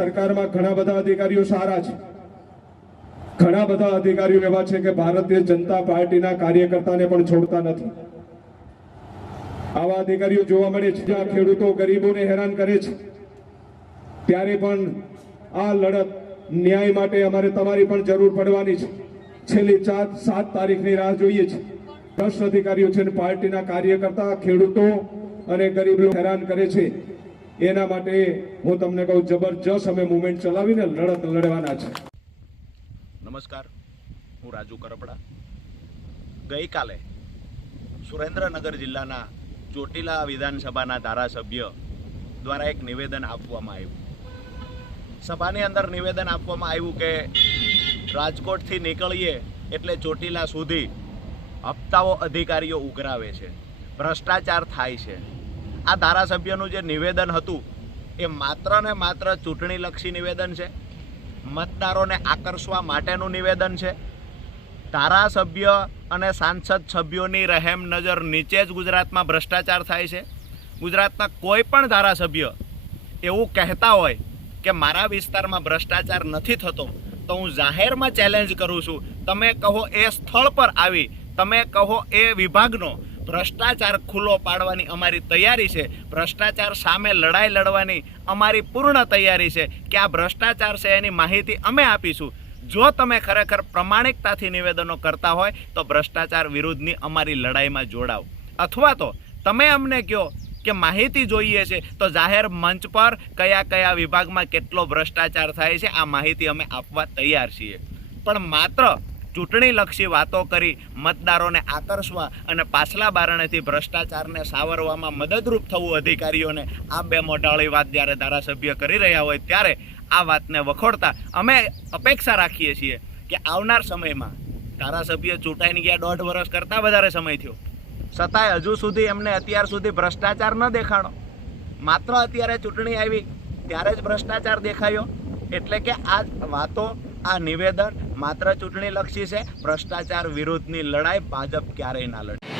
સરકારમાં ઘણા બધા અધિકારીઓ સારા છે, ઘણા બધા અધિકારીઓ એવા છે કે ભારતીય જનતા પાર્ટીના કાર્યકર્તાને પણ છોડતા નથી. આવા અધિકારીઓ જોવા મળે છે જ્યાં ખેડૂતો ગરીબોને હેરાન કરે છે, ત્યારે પણ આ લડત ન્યાય માટે અમારે તમારી પણ જરૂર પડવાની છે. છેલ્લી 7 તારીખની રાહ જોઈએ છે. ભ્રષ્ટ અધિકારીઓ છે ને પાર્ટીના કાર્યકર્તા ખેડૂતો અને ગરીબો હેરાન કરે છે. એના માટે હું તમને કહું, જબરજસ્ત અમે મુવમેન્ટ ચલાવીને લડત લડવાના છે. નમસ્કાર, હું રાજુ કરપડા. ગઈકાલે સુરેન્દ્રનગર જિલ્લાના ચોટીલા વિધાનસભાના ધારાસભ્ય દ્વારા એક નિવેદન આપવામાં આવ્યું. સભાની અંદર નિવેદન આપવામાં આવ્યું કે રાજકોટથી નીકળીએ એટલે ચોટીલા સુધી હપ્તાઓ અધિકારીઓ ઉઘરાવે છે, ભ્રષ્ટાચાર થાય છે. આ ધારાસભ્યનું જે નિવેદન હતું એ માત્ર ને માત્ર ચૂંટણીલક્ષી નિવેદન છે, મતદારોને આકર્ષવા માટેનું નિવેદન છે. ધારાસભ્ય અને સાંસદ સભ્યોની રહેમ નજર નીચે જ ગુજરાતમાં ભ્રષ્ટાચાર થાય છે. ગુજરાતના કોઈ પણ ધારાસભ્ય એવું કહેતા હોય કે મારા વિસ્તારમાં ભ્રષ્ટાચાર નથી થતો, તો હું જાહેરમાં ચેલેન્જ કરું છું, તમે કહો એ સ્થળ પર આવી, તમે કહો એ વિભાગનો ભ્રષ્ટાચાર ખુલ્લો પાડવાની અમારી તૈયારી છે. ભ્રષ્ટાચાર સામે લડાઈ લડવાની અમારી પૂર્ણ તૈયારી છે કે આ ભ્રષ્ટાચાર છે એની માહિતી અમે આપીશું. જો તમે ખરેખર પ્રમાણિકતાથી નિવેદનો કરતા હોય તો ભ્રષ્ટાચાર વિરુદ્ધની અમારી લડાઈમાં જોડાવ, અથવા તો તમે અમને કહો કે માહિતી જોઈએ છે તો જાહેર મંચ પર કયા કયા વિભાગમાં કેટલો ભ્રષ્ટાચાર થાય છે આ માહિતી અમે આપવા તૈયાર છીએ. પણ માત્ર ચૂંટણીલક્ષી વાતો કરી મતદારોને આકર્ષવા અને પાછલા બારણેથી ભ્રષ્ટાચારને સાવરવામાં મદદરૂપ થવું અધિકારીઓને, આ બે મોઢાળી વાત જ્યારે ધારાસભ્ય કરી રહ્યા હોય ત્યારે આ વાતને વખોડતા અમે અપેક્ષા રાખીએ છીએ કે આવનાર સમયમાં ધારાસભ્ય ચૂંટાઈને ગયા 1.5 વર્ષ કરતાં વધારે સમય થયો, છતાંય હજુ સુધી એમને અત્યાર સુધી ભ્રષ્ટાચાર ન દેખાણો. માત્ર અત્યારે ચૂંટણી આવી ત્યારે જ ભ્રષ્ટાચાર દેખાયો. એટલે કે આ વાતો, આ નિવેદન માત્ર ચૂંટણીલક્ષી છે. ભ્રષ્ટાચાર વિરુદ્ધની લડાઈ ભાજપ ક્યારેય ના લડે.